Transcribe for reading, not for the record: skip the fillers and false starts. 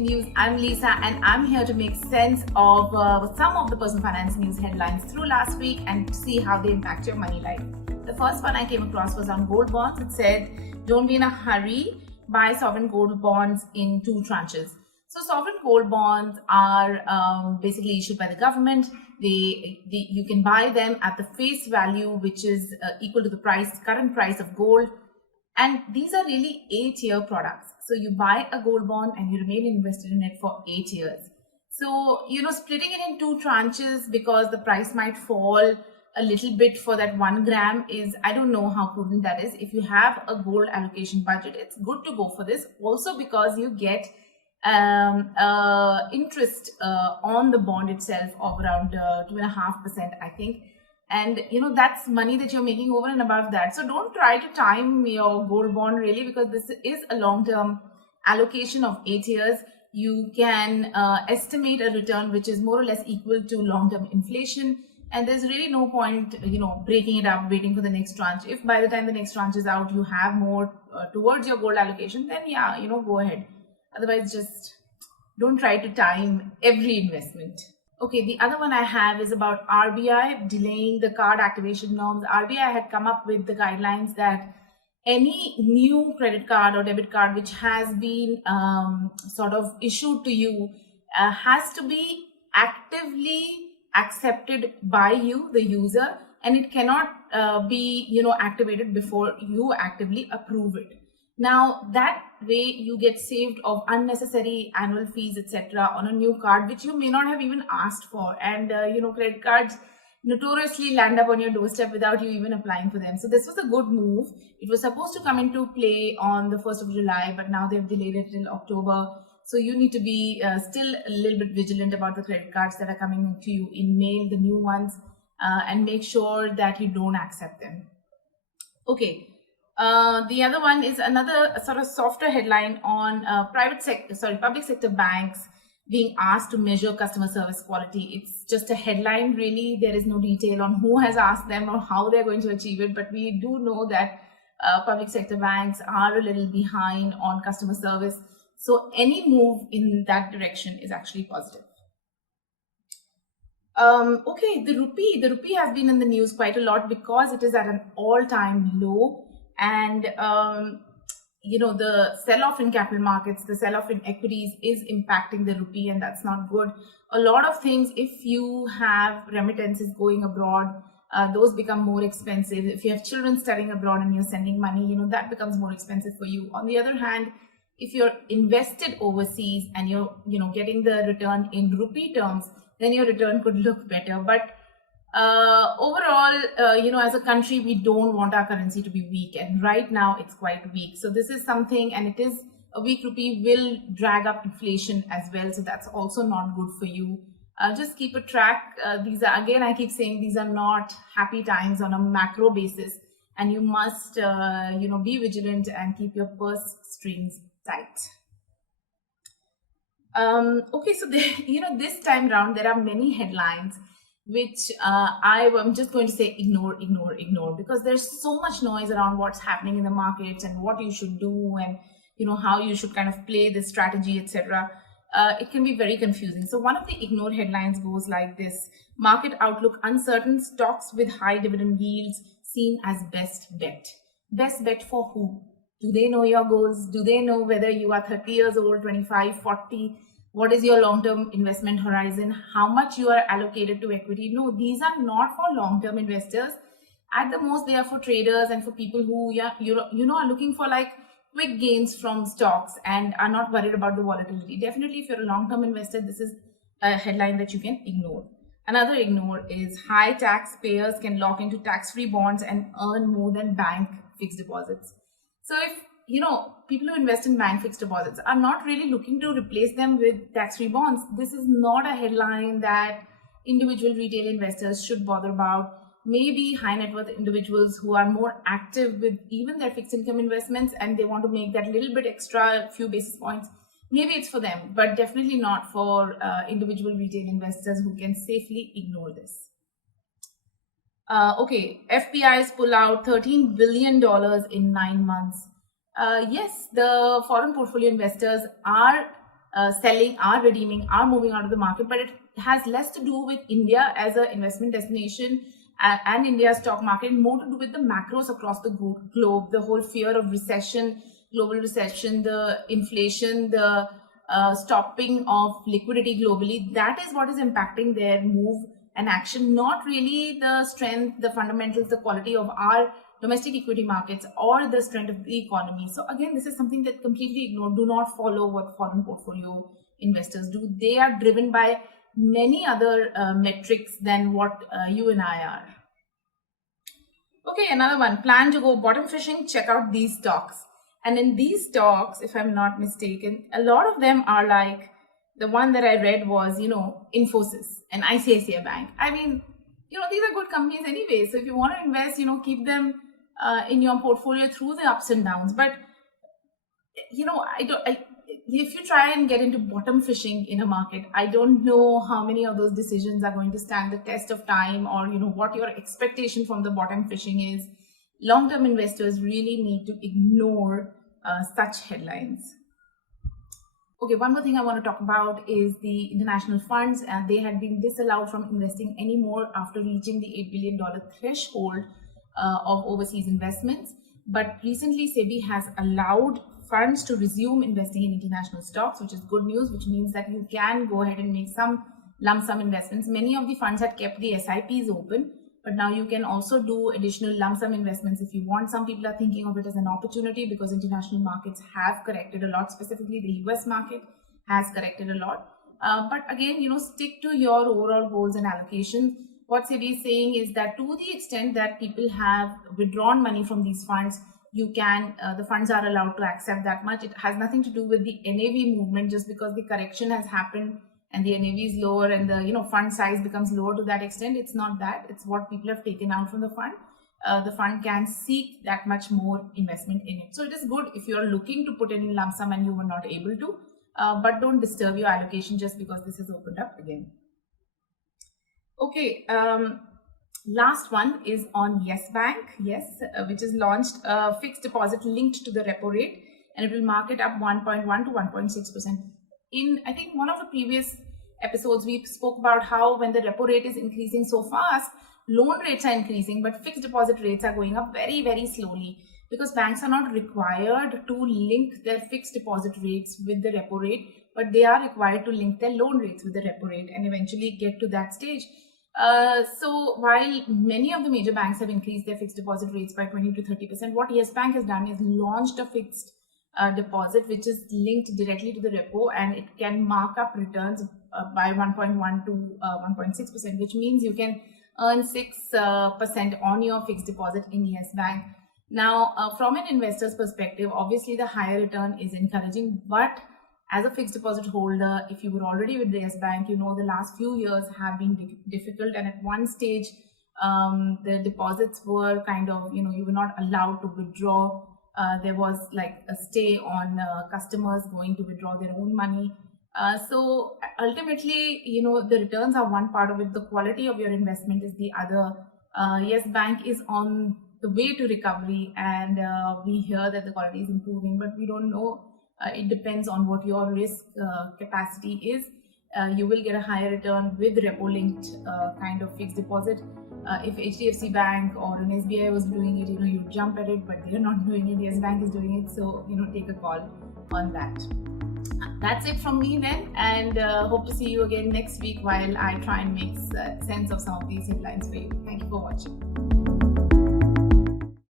Weekly News. I'm Lisa and I'm here to make sense of some of the personal finance news headlines through last week and see how they impact your money life. The first one I came across was on gold bonds. It said, don't be in a hurry, buy sovereign gold bonds in 2 tranches. So sovereign gold bonds are basically issued by the government. You can buy them at the face value, which is equal to the current price of gold. And these are really 8-year products. So you buy a gold bond and you remain invested in it for 8 years. So, splitting it in 2 tranches because the price might fall a little bit for that 1 gram is, I don't know how prudent that is. If you have a gold allocation budget, it's good to go for this. Also because you get interest on the bond itself of around 2.5%, I think. And that's money that you're making over and above that. So don't try to time your gold bond really, because this is a long-term allocation of 8 years. You can estimate a return which is more or less equal to long-term inflation. And there's really no point, breaking it up, waiting for the next tranche. If by the time the next tranche is out, you have more towards your gold allocation, then yeah, go ahead. Otherwise, just don't try to time every investment. Okay, the other one I have is about RBI delaying the card activation norms. RBI had come up with the guidelines that any new credit card or debit card which has been sort of issued to you has to be actively accepted by you, the user, and it cannot be activated before you actively approve it. Now that way you get saved of unnecessary annual fees, etc. on a new card which you may not have even asked for. And credit cards notoriously land up on your doorstep without you even applying for them. So this was a good move. It was supposed to come into play on the 1st of July, but now they've delayed it till October. So you need to be still a little bit vigilant about the credit cards that are coming to you in mail, the new ones, and make sure that you don't accept them. Okay. The other one is another sort of softer headline on public sector banks being asked to measure customer service quality. It's just a headline really. There is no detail on who has asked them or how they're going to achieve it. But we do know that public sector banks are a little behind on customer service. So any move in that direction is actually positive. Okay, the rupee has been in the news quite a lot because it is at an all-time low. And, the sell-off in capital markets, the sell-off in equities is impacting the rupee, and that's not good. A lot of things, if you have remittances going abroad, those become more expensive. If you have children studying abroad and you're sending money, that becomes more expensive for you. On the other hand, if you're invested overseas and you're, getting the return in rupee terms, then your return could look better. But overall, as a country, we don't want our currency to be weak, and right now it's quite weak. So this is something, and it is a weak rupee will drag up inflation as well. So that's also not good for you. Just keep a track. These are, again, I keep saying these are not happy times on a macro basis, and you must, be vigilant and keep your purse strings tight. Okay, so this time round there are many headlines which I'm just going to say ignore, because there's so much noise around what's happening in the markets and what you should do and how you should kind of play this strategy, etc. It can be very confusing. So one of the ignore headlines goes like this: market outlook uncertain, stocks with high dividend yields seen as best bet. Best bet for who? Do they know your goals? Do they know whether you are 30 years old, 25, 40? What is your long-term investment horizon? How much you are allocated to equity? No, these are not for long-term investors. At the most, they are for traders and for people who are looking for like quick gains from stocks and are not worried about the volatility. Definitely, if you're a long-term investor, this is a headline that you can ignore. Another ignore is high taxpayers can lock into tax-free bonds and earn more than bank fixed deposits. So if people who invest in bank fixed deposits are not really looking to replace them with tax-free bonds, this is not a headline that individual retail investors should bother about. Maybe high net worth individuals who are more active with even their fixed income investments and they want to make that little bit extra, few basis points, maybe it's for them, but definitely not for individual retail investors who can safely ignore this. Okay, FPIs pull out $13 billion in 9 months. Yes, the foreign portfolio investors are selling, are redeeming, are moving out of the market, but it has less to do with India as an investment destination and India's stock market, more to do with the macros across the globe, the whole fear of recession, global recession, the inflation, the stopping of liquidity globally. That is what is impacting their move and action, not really the strength, the fundamentals, the quality of our domestic equity markets or the strength of the economy. So again, this is something that completely ignored. Do not follow what foreign portfolio investors do. They are driven by many other metrics than what you and I are. Okay, another one. Plan to go bottom fishing. Check out these stocks. And in these stocks, if I'm not mistaken, a lot of them are like, the one that I read was, Infosys and ICICI Bank. I mean, these are good companies anyway. So if you want to invest, keep them in your portfolio through the ups and downs. But, if you try and get into bottom fishing in a market, I don't know how many of those decisions are going to stand the test of time, or, what your expectation from the bottom fishing is. Long-term investors really need to ignore such headlines. Okay, one more thing I want to talk about is the international funds, and they had been disallowed from investing anymore after reaching the $8 billion threshold of overseas investments. But recently, SEBI has allowed funds to resume investing in international stocks, which is good news, which means that you can go ahead and make some lump sum investments. Many of the funds had kept the SIPs open, but now you can also do additional lump sum investments if you want. Some people are thinking of it as an opportunity because international markets have corrected a lot, specifically the US market has corrected a lot. But again, stick to your overall goals and allocations. What SEBI is saying is that to the extent that people have withdrawn money from these funds, the funds are allowed to accept that much. It has nothing to do with the NAV movement. Just because the correction has happened and the NAV is lower and the fund size becomes lower to that extent, it's not that. It's what people have taken out from the fund. The fund can seek that much more investment in it. So it is good if you are looking to put in lump sum and you were not able to, but don't disturb your allocation just because this has opened up again. Okay, last one is on Yes Bank, which has launched a fixed deposit linked to the repo rate, and it will mark it up 1.1 to 1.6%. In, I think, one of the previous episodes, we spoke about how when the repo rate is increasing so fast, loan rates are increasing, but fixed deposit rates are going up very, very slowly, because banks are not required to link their fixed deposit rates with the repo rate, but they are required to link their loan rates with the repo rate and eventually get to that stage. So while many of the major banks have increased their fixed deposit rates by 20 to 30%, what Yes Bank has done is launched a fixed deposit which is linked directly to the repo, and it can mark up returns by 1.1 to 1.6%, which means you can earn 6% on your fixed deposit in Yes Bank. Now, from an investor's perspective, obviously the higher return is encouraging, but as a fixed deposit holder, if you were already with the Yes Bank, the last few years have been difficult, and at one stage, the deposits were kind of, you were not allowed to withdraw. There was like a stay on customers going to withdraw their own money. So ultimately, the returns are one part of it. The quality of your investment is the other. Yes Bank is on the way to recovery, and we hear that the quality is improving, but we don't know. It depends on what your risk capacity is. You will get a higher return with repo linked kind of fixed deposit. If HDFC Bank or an SBI was doing it, you jump at it, but they're not doing it. Yes Bank is doing it, so take a call on that. That's it from me then, and hope to see you again next week while I try and make sense of some of these headlines for you. Thank you for watching.